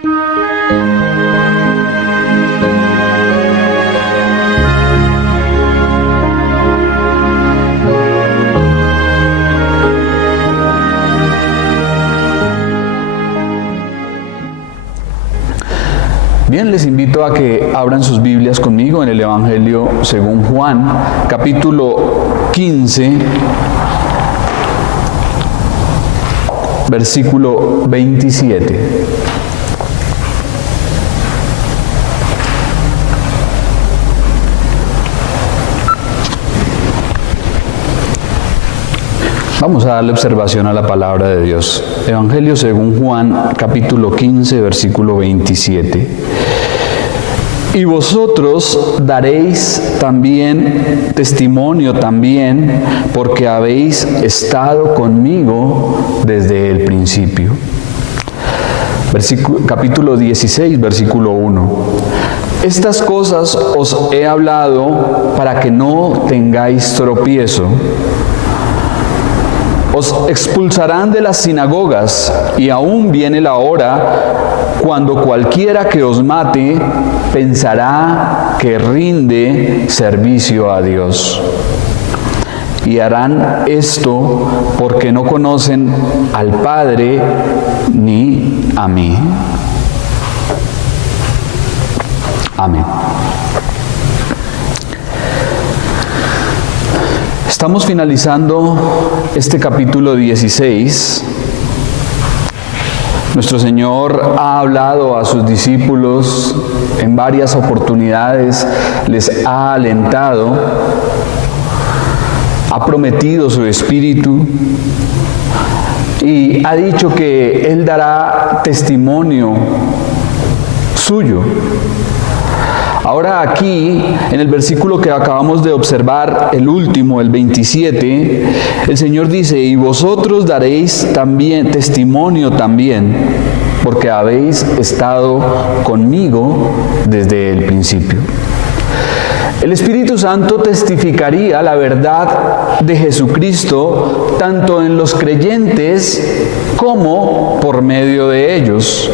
Bien, les invito a que abran sus Biblias conmigo en el Evangelio según Juan, capítulo 15, versículo 27. Vamos a darle observación a la palabra de Dios. Evangelio según Juan, capítulo 15, versículo 27. Y vosotros daréis también testimonio también, porque habéis estado conmigo desde el principio. Capítulo 16, versículo 1. Estas cosas os he hablado para que no tengáis tropiezo. Os expulsarán de las sinagogas, y aún viene la hora cuando cualquiera que os mate pensará que rinde servicio a Dios. Y harán esto porque no conocen al Padre ni a mí. Amén. Estamos finalizando este capítulo 16. Nuestro Señor ha hablado a sus discípulos en varias oportunidades, les ha alentado, ha prometido su Espíritu y ha dicho que Él dará testimonio suyo. Ahora aquí, en el versículo que acabamos de observar, el último, el 27, el Señor dice, y vosotros daréis también testimonio también, porque habéis estado conmigo desde el principio. El Espíritu Santo testificaría la verdad de Jesucristo tanto en los creyentes como por medio de ellos.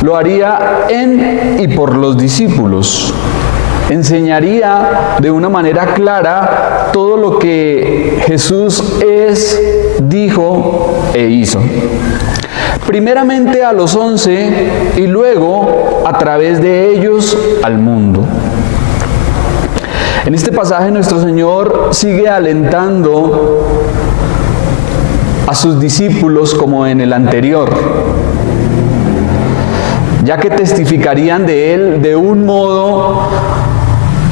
Lo haría en y por los discípulos. Enseñaría de una manera clara todo lo que Jesús es, dijo e hizo. Primeramente a los 11 y luego a través de ellos al mundo. En este pasaje nuestro Señor sigue alentando a sus discípulos como en el anterior, ya que testificarían de Él de un modo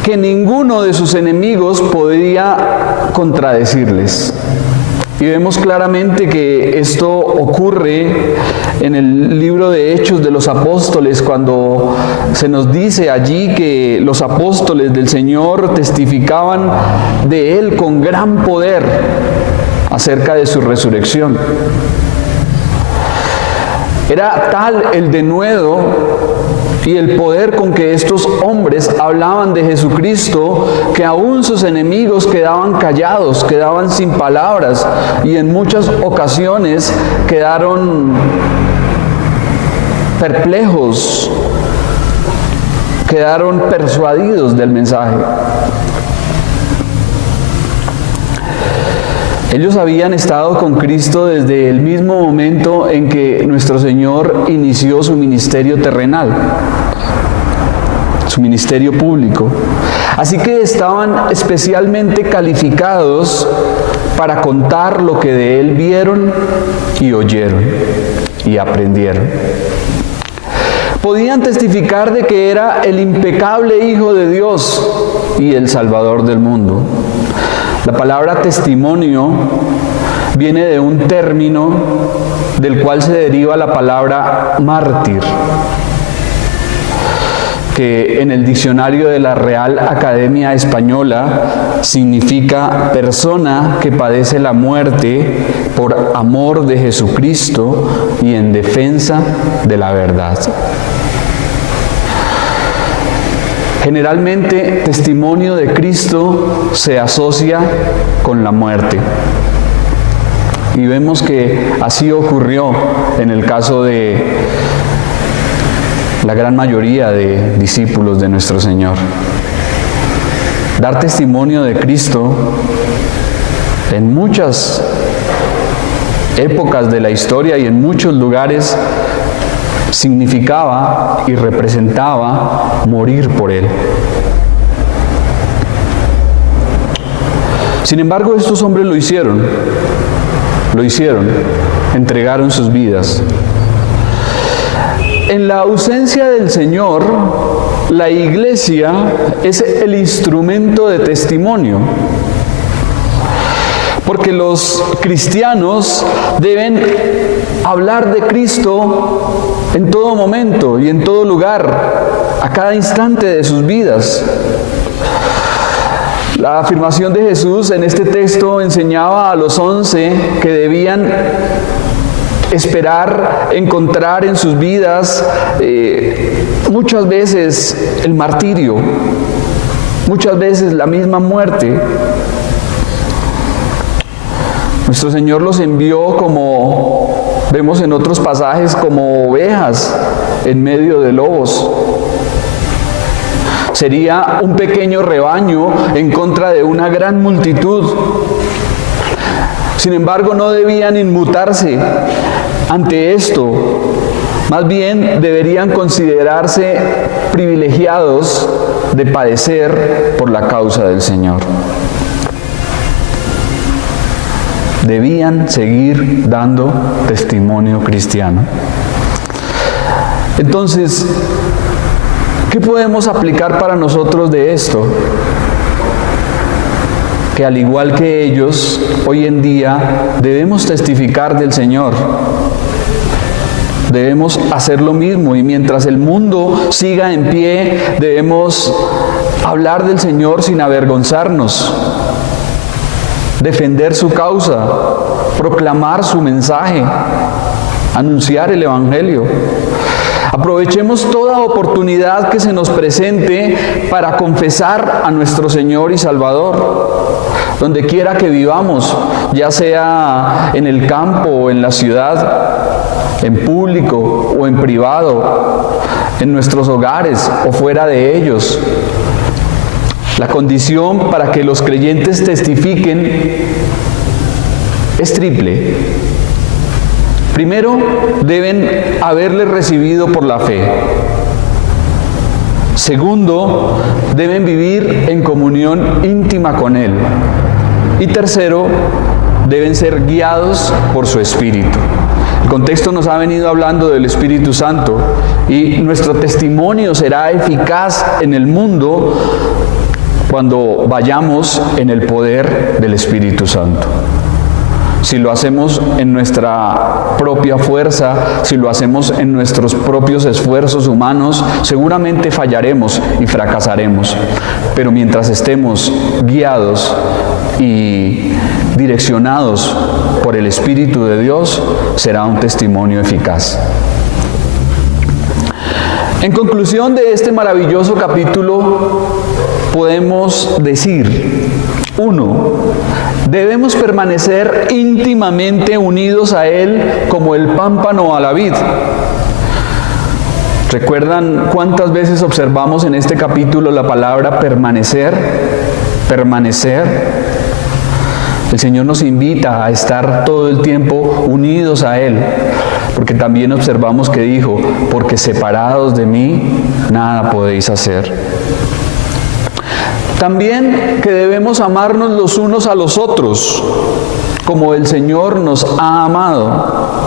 que ninguno de sus enemigos podría contradecirles. Y vemos claramente que esto ocurre en el libro de Hechos de los Apóstoles, cuando se nos dice allí que los apóstoles del Señor testificaban de Él con gran poder acerca de su resurrección. Era tal el denuedo y el poder con que estos hombres hablaban de Jesucristo, que aún sus enemigos quedaban callados, quedaban sin palabras, y en muchas ocasiones quedaron perplejos, quedaron persuadidos del mensaje. Ellos habían estado con Cristo desde el mismo momento en que nuestro Señor inició su ministerio terrenal, su ministerio público. Así que estaban especialmente calificados para contar lo que de Él vieron y oyeron y aprendieron. Podían testificar de que era el impecable Hijo de Dios y el Salvador del mundo. La palabra testimonio viene de un término del cual se deriva la palabra mártir, que en el diccionario de la Real Academia Española significa persona que padece la muerte por amor de Jesucristo y en defensa de la verdad. Generalmente, testimonio de Cristo se asocia con la muerte. Y vemos que así ocurrió en el caso de la gran mayoría de discípulos de nuestro Señor. Dar testimonio de Cristo en muchas épocas de la historia y en muchos lugares significaba y representaba morir por Él. Sin embargo, estos hombres lo hicieron, entregaron sus vidas. En la ausencia del Señor, la iglesia es el instrumento de testimonio, porque los cristianos deben hablar de Cristo en todo momento y en todo lugar, a cada instante de sus vidas. La afirmación de Jesús en este texto enseñaba a los 11 que debían esperar encontrar en sus vidas muchas veces el martirio, muchas veces la misma muerte. Nuestro Señor los envió, como vemos en otros pasajes, como ovejas en medio de lobos. Sería un pequeño rebaño en contra de una gran multitud. Sin embargo, no debían inmutarse ante esto. Más bien deberían considerarse privilegiados de padecer por la causa del Señor. Debían seguir dando testimonio cristiano. Entonces, ¿qué podemos aplicar para nosotros de esto? Que al igual que ellos, hoy en día debemos testificar del Señor. Debemos hacer lo mismo, y mientras el mundo siga en pie, debemos hablar del Señor sin avergonzarnos, defender su causa, proclamar su mensaje, anunciar el Evangelio. Aprovechemos toda oportunidad que se nos presente para confesar a nuestro Señor y Salvador, donde quiera que vivamos, ya sea en el campo o en la ciudad, en público o en privado, en nuestros hogares o fuera de ellos. La condición para que los creyentes testifiquen es triple. Primero, deben haberle recibido por la fe. Segundo, deben vivir en comunión íntima con Él. Y tercero, deben ser guiados por su Espíritu. El contexto nos ha venido hablando del Espíritu Santo, y nuestro testimonio será eficaz en el mundo cuando vayamos en el poder del Espíritu Santo. Si lo hacemos en nuestra propia fuerza, si lo hacemos en nuestros propios esfuerzos humanos, seguramente fallaremos y fracasaremos. Pero mientras estemos guiados y direccionados por el Espíritu de Dios, será un testimonio eficaz. En conclusión de este maravilloso capítulo, podemos decir: 1. Debemos permanecer íntimamente unidos a Él como el pámpano a la vid. ¿Recuerdan cuántas veces observamos en este capítulo la palabra permanecer? Permanecer. El Señor nos invita a estar todo el tiempo unidos a Él, porque también observamos que dijo: porque separados de mí, nada podéis hacer. También que debemos amarnos los unos a los otros, como el Señor nos ha amado.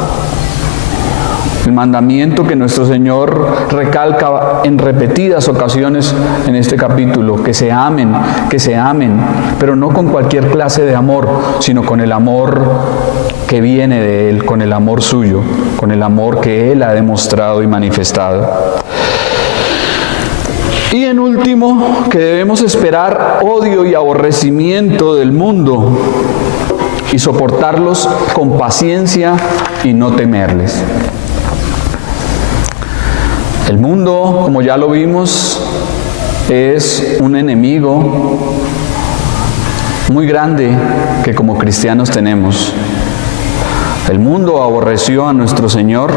El mandamiento que nuestro Señor recalca en repetidas ocasiones en este capítulo: que se amen, pero no con cualquier clase de amor, sino con el amor que viene de Él, con el amor suyo, con el amor que Él ha demostrado y manifestado. Y en último, que debemos esperar odio y aborrecimiento del mundo y soportarlos con paciencia y no temerles. El mundo, como ya lo vimos, es un enemigo muy grande que como cristianos tenemos. El mundo aborreció a nuestro Señor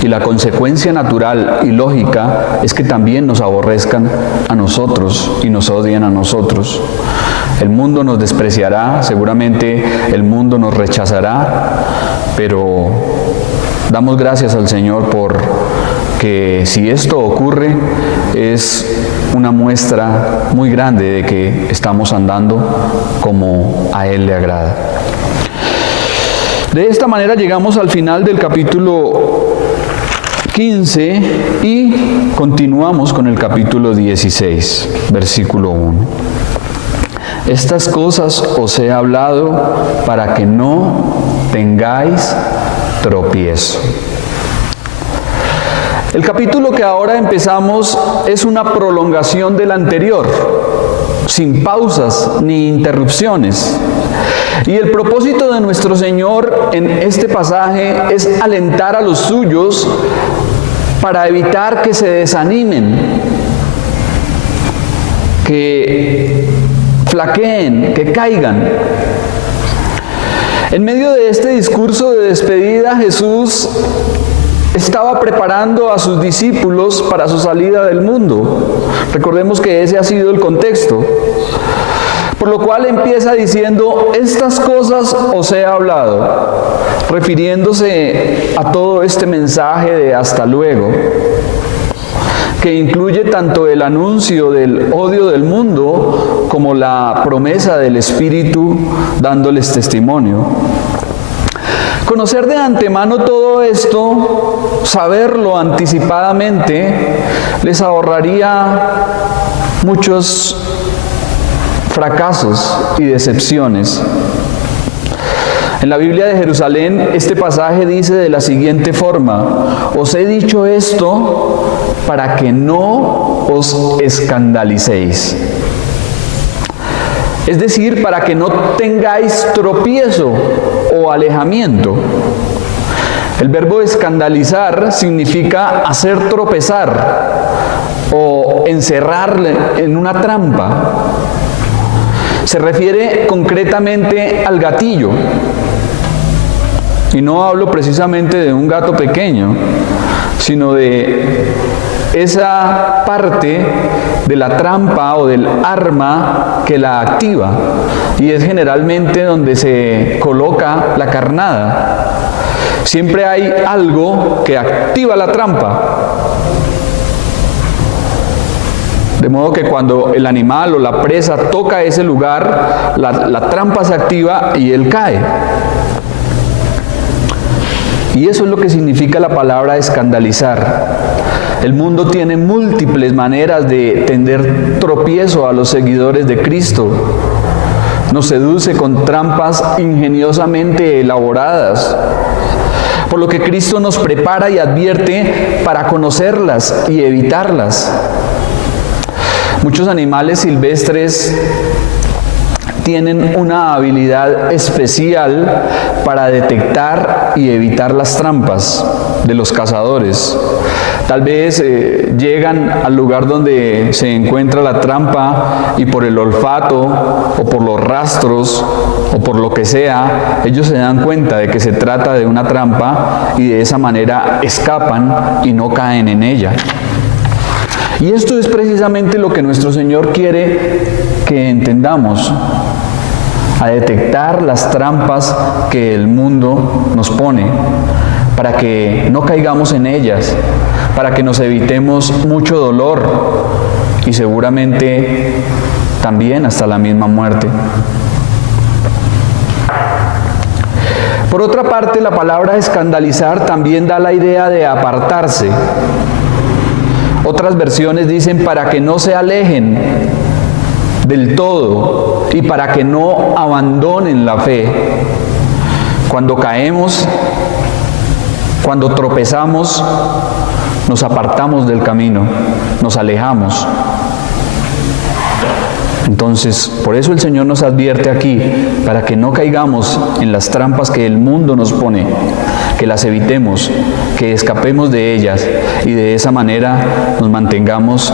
Y la consecuencia natural y lógica es que también nos aborrezcan a nosotros y nos odien a nosotros. El mundo nos despreciará, seguramente el mundo nos rechazará, pero damos gracias al Señor por que si esto ocurre es una muestra muy grande de que estamos andando como a Él le agrada. De esta manera llegamos al final del capítulo 15 y continuamos con el capítulo 16, versículo 1. Estas cosas os he hablado para que no tengáis tropiezo. El capítulo que ahora empezamos es una prolongación del anterior, sin pausas ni interrupciones. Y el propósito de nuestro Señor en este pasaje es alentar a los suyos para evitar que se desanimen, que flaqueen, que caigan. En medio de este discurso de despedida, Jesús estaba preparando a sus discípulos para su salida del mundo. Recordemos que ese ha sido el contexto. Por lo cual empieza diciendo, estas cosas os he hablado, refiriéndose a todo este mensaje de hasta luego, que incluye tanto el anuncio del odio del mundo como la promesa del Espíritu dándoles testimonio. Conocer de antemano todo esto, saberlo anticipadamente, les ahorraría muchos fracasos y decepciones. En la Biblia de Jerusalén, este pasaje dice de la siguiente forma: os he dicho esto para que no os escandalicéis. Es decir, para que no tengáis tropiezo o alejamiento. El verbo escandalizar significa hacer tropezar o encerrarle en una trampa. Se refiere concretamente al gatillo. Y no hablo precisamente de un gato pequeño, sino de esa parte de la trampa o del arma que la activa. Y es generalmente donde se coloca la carnada. Siempre hay algo que activa la trampa. De modo que cuando el animal o la presa toca ese lugar, la trampa se activa y él cae. Y eso es lo que significa la palabra escandalizar. El mundo tiene múltiples maneras de tender tropiezo a los seguidores de Cristo. Nos seduce con trampas ingeniosamente elaboradas, por lo que Cristo nos prepara y advierte para conocerlas y evitarlas. Muchos animales silvestres tienen una habilidad especial para detectar y evitar las trampas de los cazadores. Tal vez llegan al lugar donde se encuentra la trampa y por el olfato o por los rastros o por lo que sea, ellos se dan cuenta de que se trata de una trampa y de esa manera escapan y no caen en ella. Y esto es precisamente lo que nuestro Señor quiere que entendamos, a detectar las trampas que el mundo nos pone, para que no caigamos en ellas, para que nos evitemos mucho dolor y seguramente también hasta la misma muerte. Por otra parte, la palabra escandalizar también da la idea de apartarse. Otras versiones dicen para que no se alejen del todo y para que no abandonen la fe. Cuando caemos, cuando tropezamos, nos apartamos del camino, nos alejamos. Entonces, por eso el Señor nos advierte aquí, para que no caigamos en las trampas que el mundo nos pone, que las evitemos, que escapemos de ellas y de esa manera nos mantengamos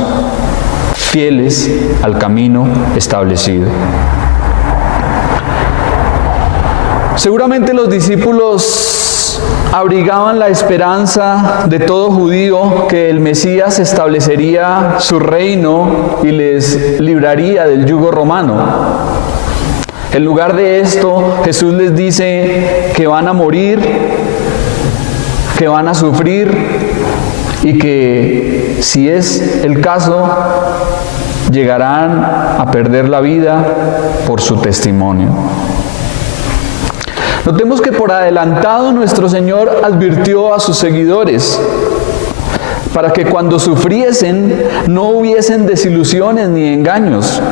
fieles al camino establecido. Seguramente los discípulos abrigaban la esperanza de todo judío que el Mesías establecería su reino y les libraría del yugo romano. En lugar de esto, Jesús les dice que van a morir, que van a sufrir y que, si es el caso, llegarán a perder la vida por su testimonio. Notemos que por adelantado nuestro Señor advirtió a sus seguidores para que cuando sufriesen no hubiesen desilusiones ni engaños.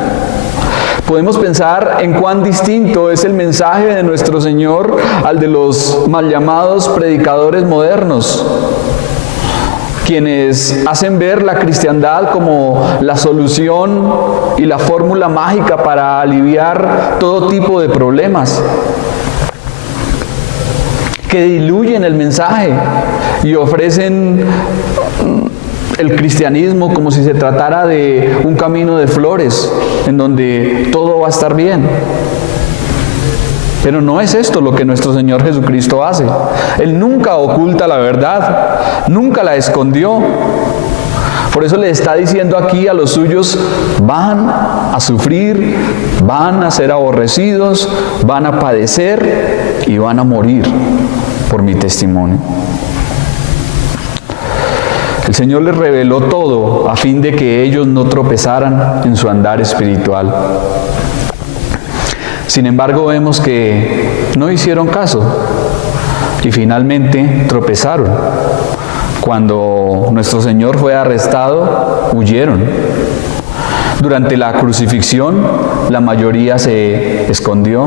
Podemos pensar en cuán distinto es el mensaje de nuestro Señor al de los mal llamados predicadores modernos, quienes hacen ver la cristiandad como la solución y la fórmula mágica para aliviar todo tipo de problemas, que diluyen el mensaje y ofrecen el cristianismo como si se tratara de un camino de flores en donde todo va a estar bien. Pero no es esto lo que nuestro Señor Jesucristo hace. Él nunca oculta la verdad, nunca la escondió. Por eso le está diciendo aquí a los suyos: van a sufrir, van a ser aborrecidos, van a padecer y van a morir por mi testimonio. El Señor les reveló todo a fin de que ellos no tropezaran en su andar espiritual. Sin embargo, vemos que no hicieron caso y finalmente tropezaron. Cuando nuestro Señor fue arrestado, huyeron. Durante la crucifixión, la mayoría se escondió.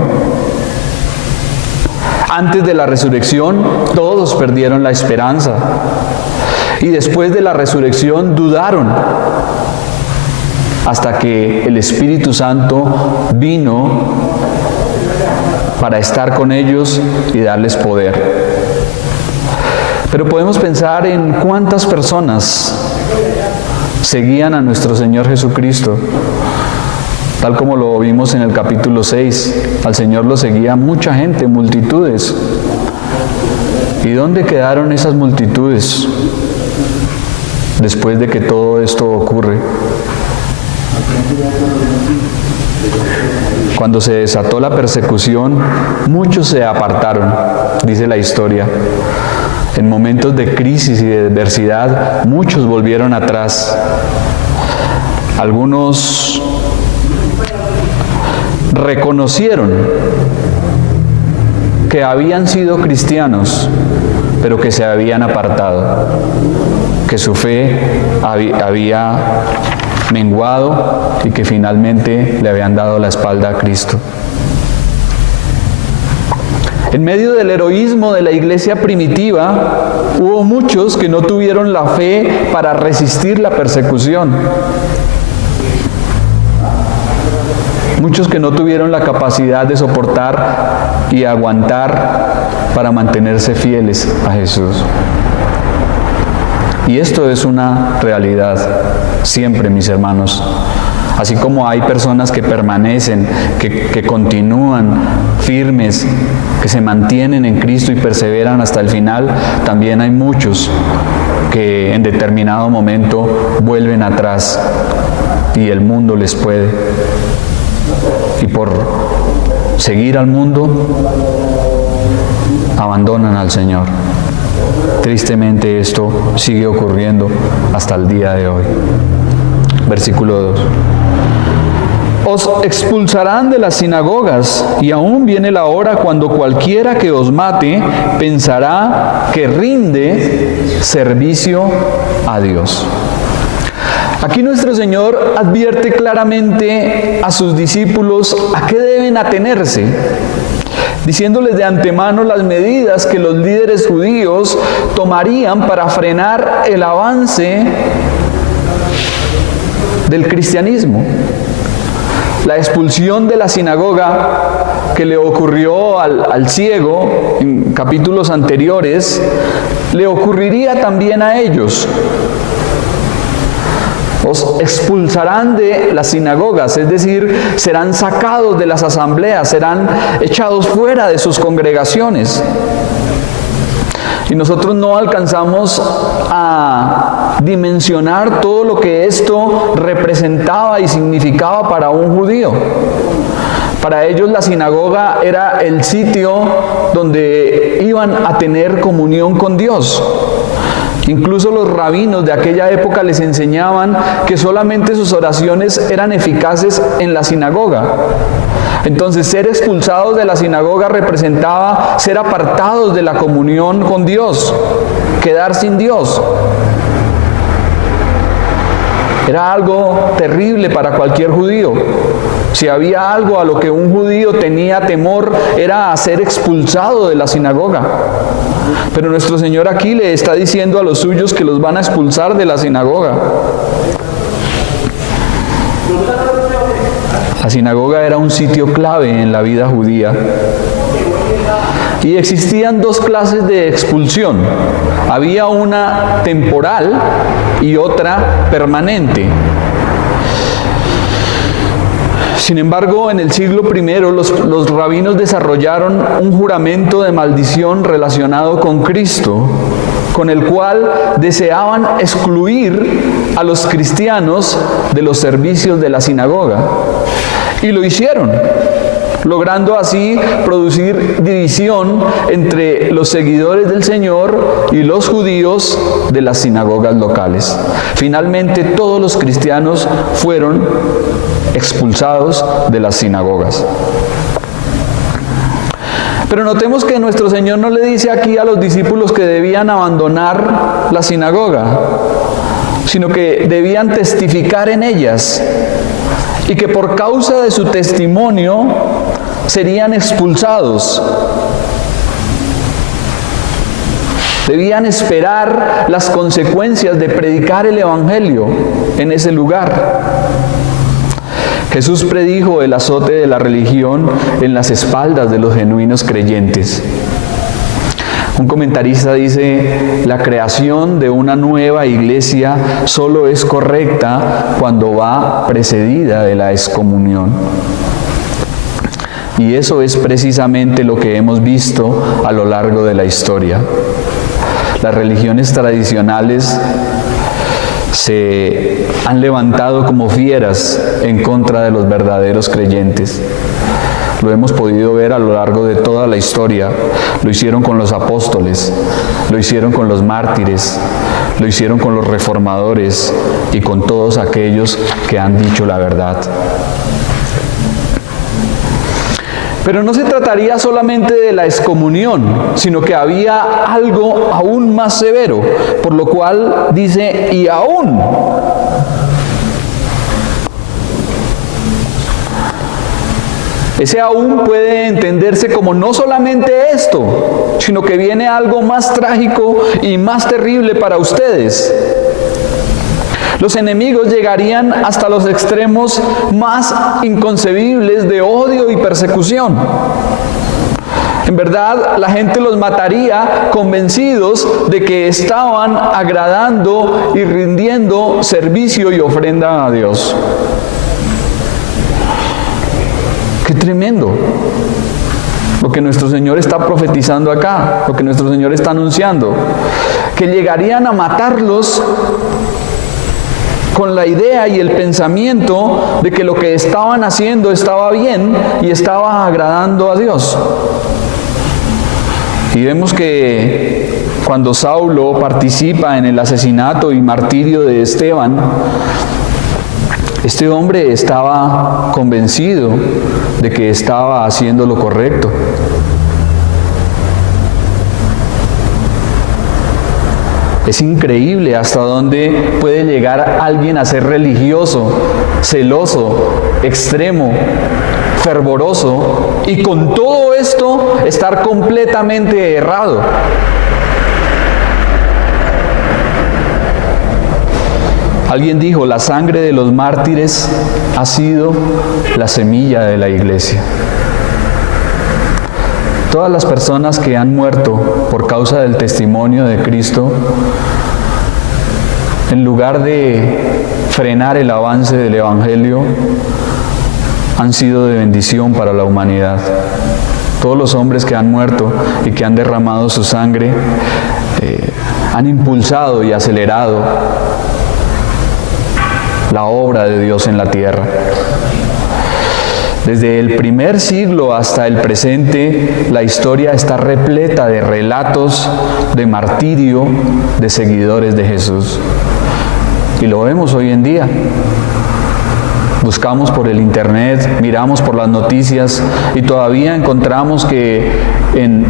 Antes de la resurrección, todos perdieron la esperanza. Y después de la resurrección, dudaron. Hasta que el Espíritu Santo vino para estar con ellos y darles poder. Pero podemos pensar en cuántas personas seguían a nuestro Señor Jesucristo. Tal como lo vimos en el capítulo 6, al Señor lo seguía mucha gente, multitudes. ¿Y dónde quedaron esas multitudes después de que todo esto ocurre? Cuando se desató la persecución, muchos se apartaron, dice la historia. En momentos de crisis y de adversidad, muchos volvieron atrás. Algunos reconocieron que habían sido cristianos, pero que se habían apartado, que su fe había menguado y que finalmente le habían dado la espalda a Cristo. En medio del heroísmo de la iglesia primitiva, hubo muchos que no tuvieron la fe para resistir la persecución. Muchos que no tuvieron la capacidad de soportar y aguantar para mantenerse fieles a Jesús. Y esto es una realidad siempre, mis hermanos. Así como hay personas que permanecen, que continúan firmes, que se mantienen en Cristo y perseveran hasta el final, también hay muchos que en determinado momento vuelven atrás y el mundo les puede. Y por seguir al mundo, abandonan al Señor. Tristemente esto sigue ocurriendo hasta el día de hoy. Versículo 2. Os expulsarán de las sinagogas, y aún viene la hora cuando cualquiera que os mate pensará que rinde servicio a Dios. Aquí nuestro Señor advierte claramente a sus discípulos a qué deben atenerse, diciéndoles de antemano las medidas que los líderes judíos tomarían para frenar el avance del cristianismo. La expulsión de la sinagoga que le ocurrió al ciego en capítulos anteriores, le ocurriría también a ellos. Os expulsarán de las sinagogas, es decir, serán sacados de las asambleas, serán echados fuera de sus congregaciones. Y nosotros no alcanzamos a dimensionar todo lo que esto representaba y significaba para un judío. Para ellos la sinagoga era el sitio donde iban a tener comunión con Dios. Incluso los rabinos de aquella época les enseñaban que solamente sus oraciones eran eficaces en la sinagoga. Entonces, ser expulsados de la sinagoga representaba ser apartados de la comunión con Dios, quedar sin Dios. Era algo terrible para cualquier judío. Si había algo a lo que un judío tenía temor, era a ser expulsado de la sinagoga. Pero nuestro Señor aquí le está diciendo a los suyos que los van a expulsar de la sinagoga. La sinagoga era un sitio clave en la vida judía. Y existían dos clases de expulsión. Había una temporal y otra permanente. Sin embargo, en el siglo I, los rabinos desarrollaron un juramento de maldición relacionado con Cristo, con el cual deseaban excluir a los cristianos de los servicios de la sinagoga. Y lo hicieron, logrando así producir división entre los seguidores del Señor y los judíos de las sinagogas locales. Finalmente, todos los cristianos fueron expulsados de las sinagogas. Pero notemos que nuestro Señor no le dice aquí a los discípulos que debían abandonar la sinagoga, sino que debían testificar en ellas y que por causa de su testimonio serían expulsados. Debían esperar las consecuencias de predicar el Evangelio en ese lugar. Jesús predijo el azote de la religión en las espaldas de los genuinos creyentes. Un comentarista dice: la creación de una nueva iglesia solo es correcta cuando va precedida de la excomunión. Y eso es precisamente lo que hemos visto a lo largo de la historia. Las religiones tradicionales se han levantado como fieras en contra de los verdaderos creyentes. Lo hemos podido ver a lo largo de toda la historia. Lo hicieron con los apóstoles, lo hicieron con los mártires, lo hicieron con los reformadores y con todos aquellos que han dicho la verdad. Pero no se trataría solamente de la excomunión, sino que había algo aún más severo, por lo cual dice: y aún. Ese aún puede entenderse como no solamente esto, sino que viene algo más trágico y más terrible para ustedes. Los enemigos llegarían hasta los extremos más inconcebibles de odio y persecución. En verdad, la gente los mataría convencidos de que estaban agradando y rindiendo servicio y ofrenda a Dios. ¡Qué tremendo! Lo que nuestro Señor está profetizando acá, lo que nuestro Señor está anunciando. Que llegarían a matarlos con la idea y el pensamiento de que lo que estaban haciendo estaba bien y estaba agradando a Dios. Y vemos que cuando Saulo participa en el asesinato y martirio de Esteban, este hombre estaba convencido de que estaba haciendo lo correcto. Es increíble hasta dónde puede llegar alguien a ser religioso, celoso, extremo, fervoroso y con todo esto estar completamente errado. Alguien dijo: la sangre de los mártires ha sido la semilla de la iglesia. Todas las personas que han muerto por causa del testimonio de Cristo, en lugar de frenar el avance del Evangelio, han sido de bendición para la humanidad. Todos los hombres que han muerto y que han derramado su sangre han impulsado y acelerado la obra de Dios en la tierra. Desde el primer siglo hasta el presente, la historia está repleta de relatos de martirio de seguidores de Jesús. Y lo vemos hoy en día. Buscamos por el internet, miramos por las noticias y todavía encontramos que en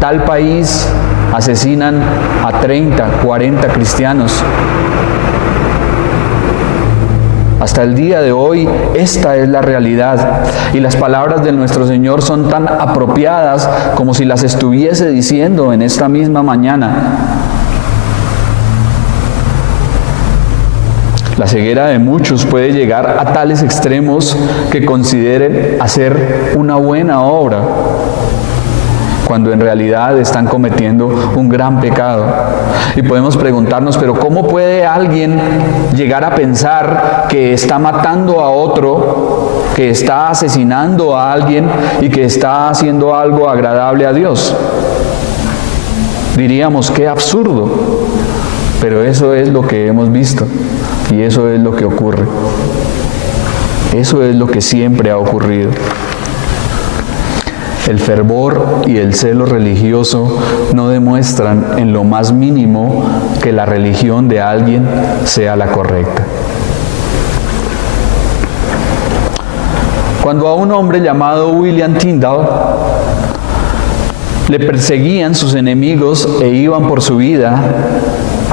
tal país asesinan a 30, 40 cristianos. Hasta el día de hoy, esta es la realidad. Y las palabras de nuestro Señor son tan apropiadas como si las estuviese diciendo en esta misma mañana. La ceguera de muchos puede llegar a tales extremos que consideren hacer una buena obra, cuando en realidad están cometiendo un gran pecado. Y podemos preguntarnos, pero ¿cómo puede alguien llegar a pensar que está matando a otro, que está asesinando a alguien y que está haciendo algo agradable a Dios? Diríamos, qué absurdo, pero eso es lo que hemos visto y eso es lo que ocurre. Eso es lo que siempre ha ocurrido. El fervor y el celo religioso no demuestran en lo más mínimo que la religión de alguien sea la correcta. Cuando a un hombre llamado William Tyndale le perseguían sus enemigos e iban por su vida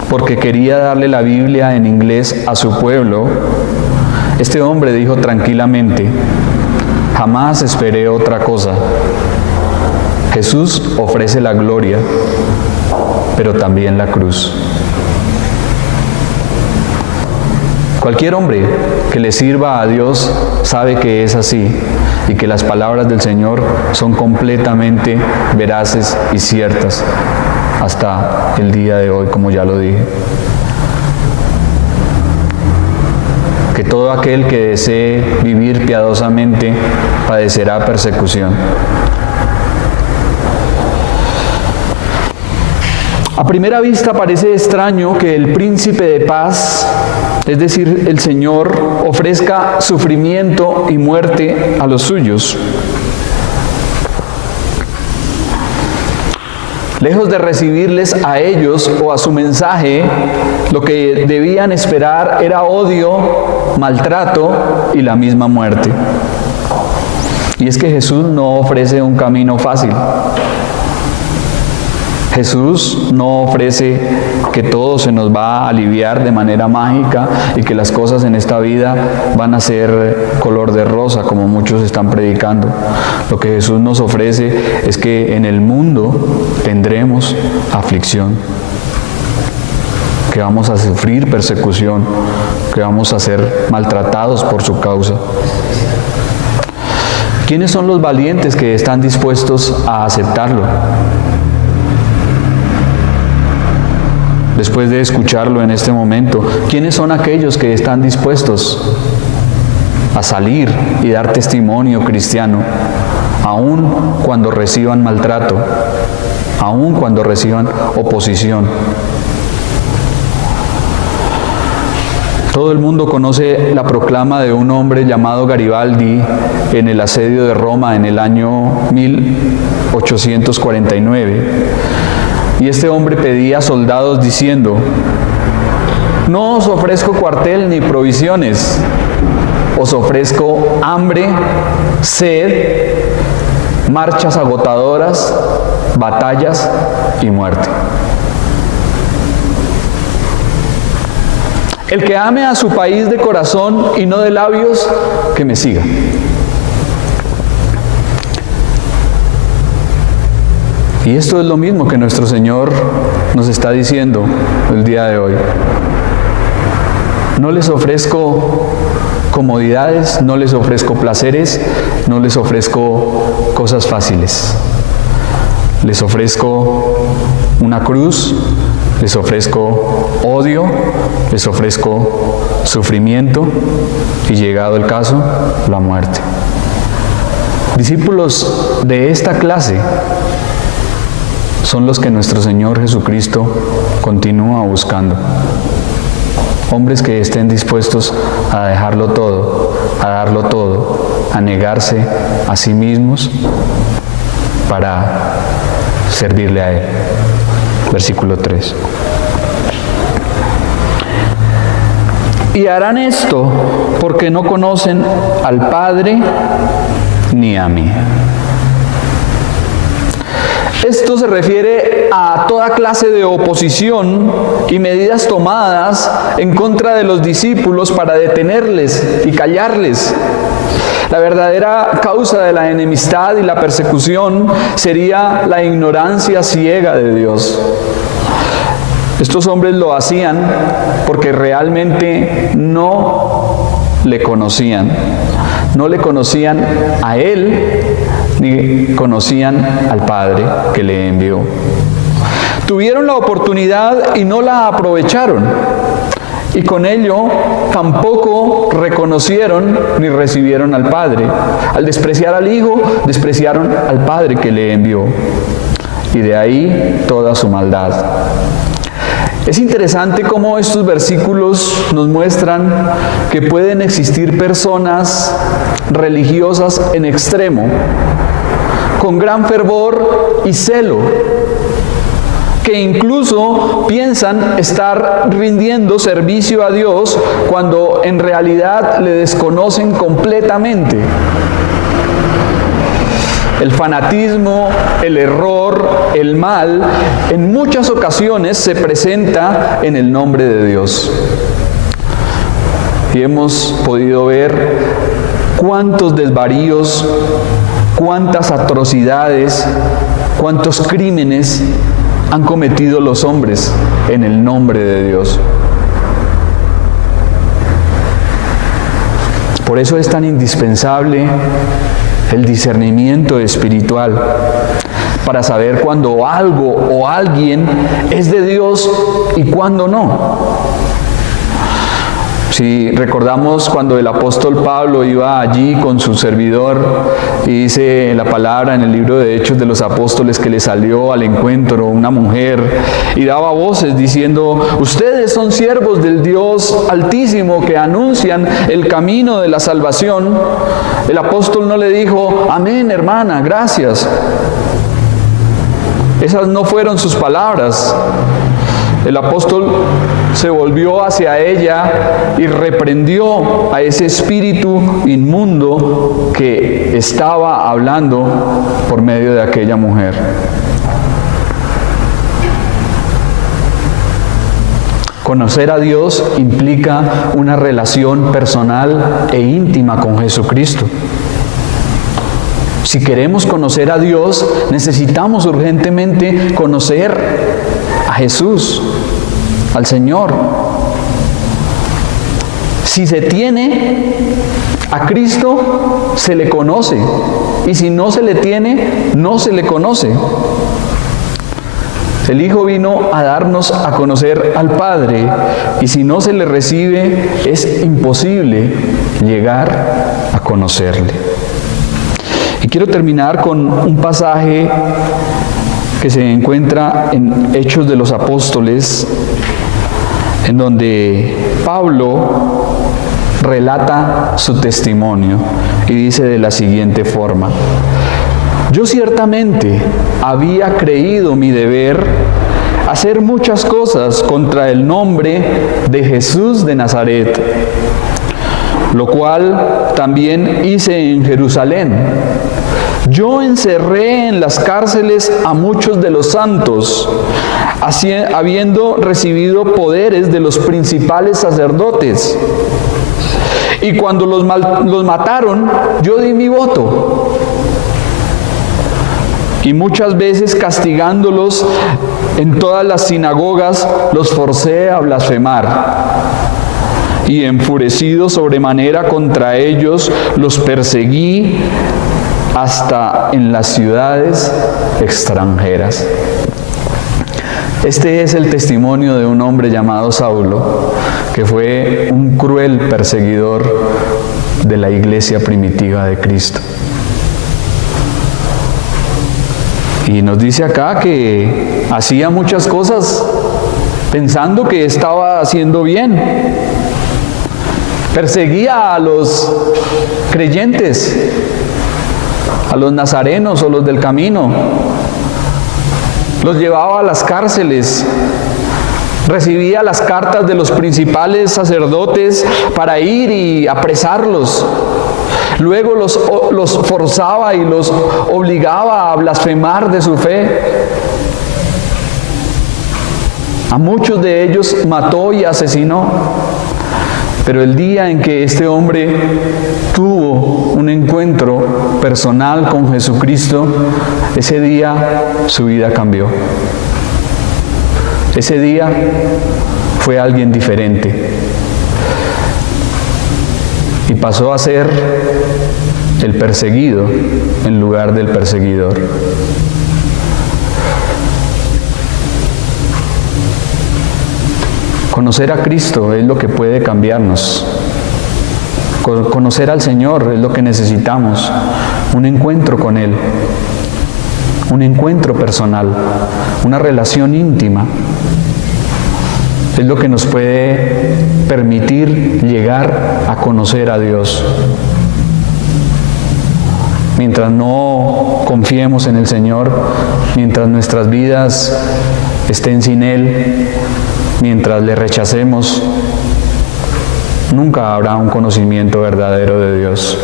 porque quería darle la Biblia en inglés a su pueblo, este hombre dijo tranquilamente: jamás esperé otra cosa. Jesús ofrece la gloria, pero también la cruz. Cualquier hombre que le sirva a Dios sabe que es así y que las palabras del Señor son completamente veraces y ciertas hasta el día de hoy, como ya lo dije. Que todo aquel que desee vivir piadosamente padecerá persecución. A primera vista parece extraño que el príncipe de paz, es decir, el Señor, ofrezca sufrimiento y muerte a los suyos. Lejos de recibirles a ellos o a su mensaje, lo que debían esperar era odio, maltrato y la misma muerte. Y es que Jesús no ofrece un camino fácil. Jesús no ofrece que todo se nos va a aliviar de manera mágica y que las cosas en esta vida van a ser color de rosa, como muchos están predicando. Lo que Jesús nos ofrece es que en el mundo tendremos aflicción, que vamos a sufrir persecución, que vamos a ser maltratados por su causa. ¿Quiénes son los valientes que están dispuestos a aceptarlo? Después de escucharlo en este momento, ¿quiénes son aquellos que están dispuestos a salir y dar testimonio cristiano, aun cuando reciban maltrato, aun cuando reciban oposición? Todo el mundo conoce la proclama de un hombre llamado Garibaldi en el asedio de Roma en el año 1849. Y este hombre pedía a soldados diciendo: no os ofrezco cuartel ni provisiones, os ofrezco hambre, sed, marchas agotadoras, batallas y muerte. El que ame a su país de corazón y no de labios, que me siga. Y esto es lo mismo que nuestro Señor nos está diciendo el día de hoy. No les ofrezco comodidades, no les ofrezco placeres, no les ofrezco cosas fáciles. Les ofrezco una cruz, les ofrezco odio, les ofrezco sufrimiento y, llegado el caso, la muerte. Discípulos de esta clase son los que nuestro Señor Jesucristo continúa buscando. Hombres que estén dispuestos a dejarlo todo, a darlo todo, a negarse a sí mismos para servirle a Él. Versículo 3. Y harán esto porque no conocen al Padre ni a mí. Esto se refiere a toda clase de oposición y medidas tomadas en contra de los discípulos para detenerles y callarles. La verdadera causa de la enemistad y la persecución sería la ignorancia ciega de Dios. Estos hombres lo hacían porque realmente no le conocían. No le conocían a Él, ni conocían al Padre que le envió. Tuvieron la oportunidad y no la aprovecharon. Y con ello tampoco reconocieron ni recibieron al Padre. Al despreciar al Hijo, despreciaron al Padre que le envió. Y de ahí toda su maldad. Es interesante cómo estos versículos nos muestran que pueden existir personas religiosas en extremo, con gran fervor y celo, que incluso piensan estar rindiendo servicio a Dios cuando en realidad le desconocen completamente. El fanatismo, el error, el mal, en muchas ocasiones se presenta en el nombre de Dios. Y hemos podido ver cuántos desvaríos, cuántas atrocidades, cuántos crímenes han cometido los hombres en el nombre de Dios. Por eso es tan indispensable el discernimiento espiritual, para saber cuándo algo o alguien es de Dios y cuándo no. Si recordamos cuando el apóstol Pablo iba allí con su servidor y dice la palabra en el libro de Hechos de los Apóstoles que le salió al encuentro una mujer y daba voces diciendo: ustedes son siervos del Dios Altísimo que anuncian el camino de la salvación. El apóstol no le dijo: amén, hermana, gracias. Esas no fueron sus palabras. El apóstol se volvió hacia ella y reprendió a ese espíritu inmundo que estaba hablando por medio de aquella mujer. Conocer a Dios implica una relación personal e íntima con Jesucristo. Si queremos conocer a Dios, necesitamos urgentemente conocer a Jesús, al Señor. Si se tiene a Cristo, se le conoce. Y si no se le tiene, no se le conoce. El Hijo vino a darnos a conocer al Padre, y si no se le recibe, es imposible llegar a conocerle. Y quiero terminar con un pasaje que se encuentra en Hechos de los Apóstoles, en donde Pablo relata su testimonio y dice de la siguiente forma: yo ciertamente había creído mi deber hacer muchas cosas contra el nombre de Jesús de Nazaret, lo cual también hice en Jerusalén. Yo encerré en las cárceles a muchos de los santos, habiendo recibido poderes de los principales sacerdotes. Y cuando los mataron, yo di mi voto. Y muchas veces castigándolos en todas las sinagogas, los forcé a blasfemar. Y enfurecido sobremanera contra ellos, los perseguí hasta en las ciudades extranjeras. Este es el testimonio de un hombre llamado Saulo, que fue un cruel perseguidor de la iglesia primitiva de Cristo. Y nos dice acá que hacía muchas cosas pensando que estaba haciendo bien. Perseguía a los creyentes, a los nazarenos o los del camino. Los llevaba a las cárceles. Recibía las cartas de los principales sacerdotes para ir y apresarlos. Luego los forzaba y los obligaba a blasfemar de su fe. A muchos de ellos mató y asesinó. Pero el día en que este hombre tuvo un encuentro personal con Jesucristo, ese día su vida cambió. Ese día fue alguien diferente y pasó a ser el perseguido en lugar del perseguidor. Conocer a Cristo es lo que puede cambiarnos. Conocer al Señor es lo que necesitamos. Un encuentro con Él. Un encuentro personal. Una relación íntima. Es lo que nos puede permitir llegar a conocer a Dios. Mientras no confiemos en el Señor, mientras nuestras vidas estén sin Él, mientras le rechacemos, nunca habrá un conocimiento verdadero de Dios.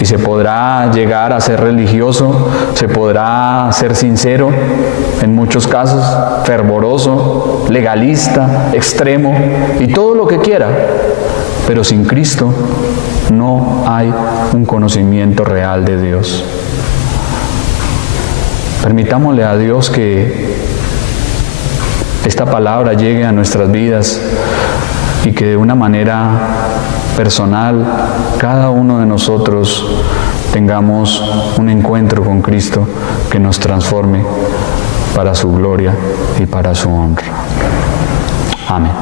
Y se podrá llegar a ser religioso, se podrá ser sincero, en muchos casos, fervoroso, legalista, extremo, y todo lo que quiera. Pero sin Cristo no hay un conocimiento real de Dios. Permitámosle a Dios que esta palabra llegue a nuestras vidas y que de una manera personal cada uno de nosotros tengamos un encuentro con Cristo que nos transforme para su gloria y para su honra. Amén.